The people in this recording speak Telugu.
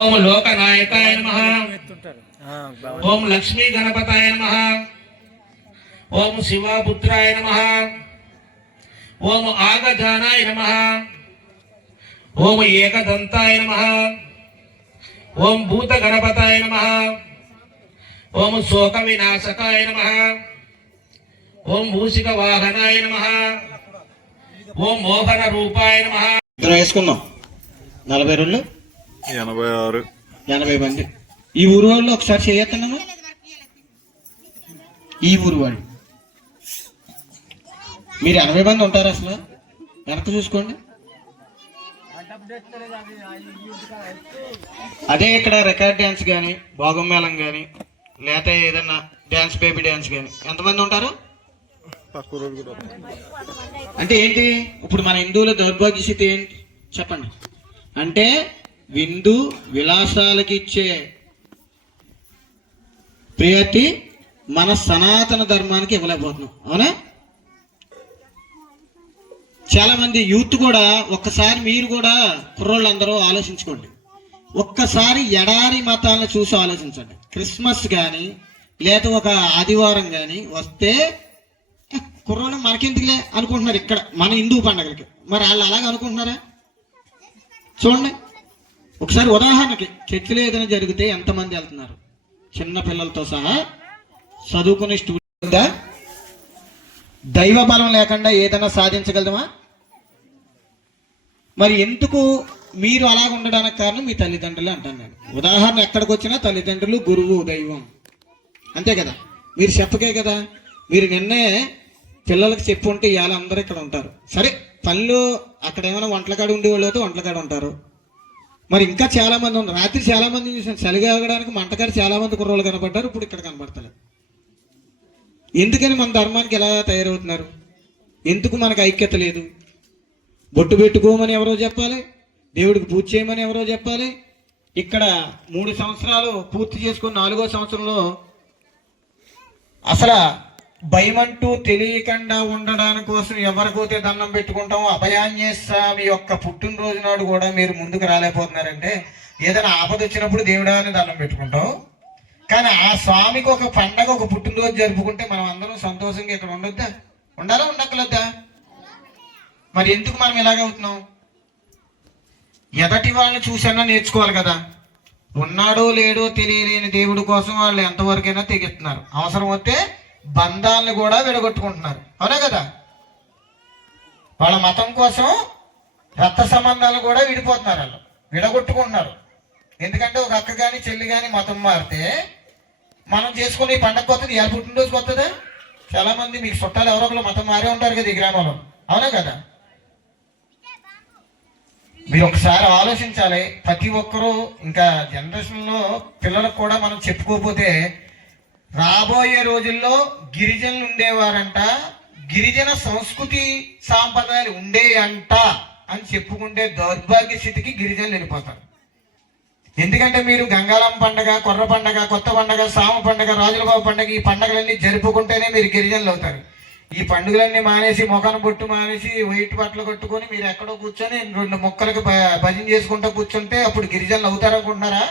ఓం లోకనాయకాయ నమ. ఆ, బాగా. ఓం లక్ష్మీ గణపతాయ నమ. ఓం శివపుత్రాయ నమ. ఓం ఆగజానాయ నమ. ఓం ఏకదంతాయ నమ. ఓం భూత గణపతాయ నమ. ఓం శోక వినాశకాయ నమ. ఓం మూషిక వాహనాయ నమ. ఓం మోహన రూపాయ నమ వేసుకున్నాం నలభై రెండు ఎనభై ఆరు. ఎనభై మంది. ఈ ఊరు వాళ్ళు ఒకసారి చేయొద్దమ్మా ఈ ఊరు వాళ్ళు. మీరు ఎనభై మంది ఉంటారు అసలు? వెనక చూసుకోండి. అదే ఇక్కడ రికార్డ్ డ్యాన్స్ కానీ భోగం మేళం కానీ లేకపోతే ఏదన్నా డ్యాన్స్ బేబీ డ్యాన్స్ కానీ ఎంతమంది ఉంటారు? అంటే ఏంటి? ఇప్పుడు మన హిందువుల దౌర్భాగ్య స్థితి ఏంటి? చెప్పండి. అంటే విందు విలాసాలకి ఇచ్చే ప్రియారిటీ మన సనాతన ధర్మానికి ఇవ్వలేకపోతున్నాం. అవునా? చాలామంది యూత్ కూడా ఒక్కసారి మీరు కూడా కుర్రోళ్ళందరూ ఆలోచించుకోండి. ఒక్కసారి ఎడారి మతాలను చూసి ఆలోచించండి. క్రిస్మస్ కానీ లేదా ఒక ఆదివారం కానీ వస్తే కుర్రోళ్ళు మనకెందుకులే అనుకుంటున్నారు ఇక్కడ మన హిందూ పండగలకి. మరి వాళ్ళు అలాగ అనుకుంటున్నారా? చూడండి. ఒకసారి ఉదాహరణకి చర్చిలో ఏదైనా జరిగితే ఎంతమంది వెళ్తున్నారు? చిన్న పిల్లలతో సహా చదువుకునే స్టూడెంట్ దైవ బలం లేకుండా ఏదైనా సాధించగలమా మరి ఎందుకు మీరు అలాగ ఉండడానికి కారణం మీ తల్లిదండ్రులు అంటాను నేను. ఉదాహరణ ఎక్కడికి వచ్చినా తల్లిదండ్రులు గురువు దైవం. అంతే కదా? మీరు చెప్పకే కదా? మీరు నిన్నే పిల్లలకు చెప్పు ఉంటే ఇవాళ అందరూ ఇక్కడ ఉంటారు. సరే పళ్ళు అక్కడ ఏమైనా వంటలకాడ ఉండేవాళ్ళు అయితే వంటలకాడ ఉంటారు. మరి ఇంకా చాలా మంది ఉన్నారు. రాత్రి చాలా మంది చూసాను చలి ఆగడానికి మంటకాడ చాలా మంది కుర్రోళ్ళు కనపడ్డారు. ఇప్పుడు ఇక్కడ కనపడతలేదు. ఎందుకని మన ధర్మానికి ఎలా తయారవుతున్నారు? ఎందుకు మనకు ఐక్యత లేదు? బొట్టు పెట్టుకోమని ఎవరో చెప్పాలి. దేవుడికి పూజ చేయమని ఎవరో చెప్పాలి. ఇక్కడ మూడు సంవత్సరాలు పూర్తి చేసుకుని నాలుగో సంవత్సరంలో అసలు భయం అంటూ తెలియకుండా ఉండడానికి కోసం ఎవరికైతే దండం పెట్టుకుంటామో అభయాన్యస్వామి యొక్క పుట్టినరోజు నాడు కూడా మీరు ముందుకు రాలేకపోతున్నారంటే ఏదైనా ఆపద వచ్చినప్పుడు దేవుడా అని దండం పెట్టుకుంటాం. కానీ ఆ స్వామికి ఒక పండగ ఒక పుట్టినరోజు జరుపుకుంటే మనం అందరం సంతోషంగా ఇక్కడ ఉండొద్దా? ఉండాలా ఉండక్కలొద్దా మరి ఎందుకు మనం ఇలాగవుతున్నాం ఎదటి వాళ్ళని చూసన్నా నేర్చుకోవాలి కదా. ఉన్నాడో లేడో తెలియలేని దేవుడి కోసం వాళ్ళు ఎంతవరకైనా తెగిస్తున్నారు. అవసరం వస్తే బంధాలను కూడా విడగొట్టుకుంటున్నారు. అవునా కదా? వాళ్ళ మతం కోసం రక్త సంబంధాలు కూడా విడిపోతున్నారు వాళ్ళు. విడగొట్టుకుంటున్నారు. ఎందుకంటే ఒక అక్క కానీ చెల్లి కానీ మతం మారితే మనం చేసుకునే ఈ పండగ కొత్తది ఏ పుట్టినరోజు కొత్తదా? చాలా మంది మీకు చుట్టాలు ఎవరో ఒకరు మతం మారే ఉంటారు కదా ఈ గ్రామంలో. అవునా కదా? మీరు ఒకసారి ఆలోచించాలి. ప్రతి ఒక్కరూ ఇంకా జనరేషన్లో పిల్లలకు కూడా మనం చెప్పుకోకపోతే రాబోయే రోజుల్లో గిరిజనులు ఉండేవారంట. గిరిజన సంస్కృతి సాంప్రదాయాలు ఉండేయంట అని చెప్పుకుంటే దౌర్భాగ్య స్థితికి గిరిజనులు వెళ్ళిపోతారు. ఎందుకంటే మీరు గంగారం పండగ కొర్ర పండగ కొత్త పండగ సామ పండగ రాజులబాబు పండగ ఈ పండగలన్నీ జరుపుకుంటేనే మీరు గిరిజనులు అవుతారు. ఈ పండుగలన్నీ మానేసి మొఖాన బొట్టు మానేసి వైట్ బట్టలు కట్టుకొని మీరు ఎక్కడో కూర్చొని రెండు మొక్కలకు భ- భజన చేసుకుంటూ కూర్చుంటే అప్పుడు గిరిజనులు అవుతారనుకుంటున్నారా?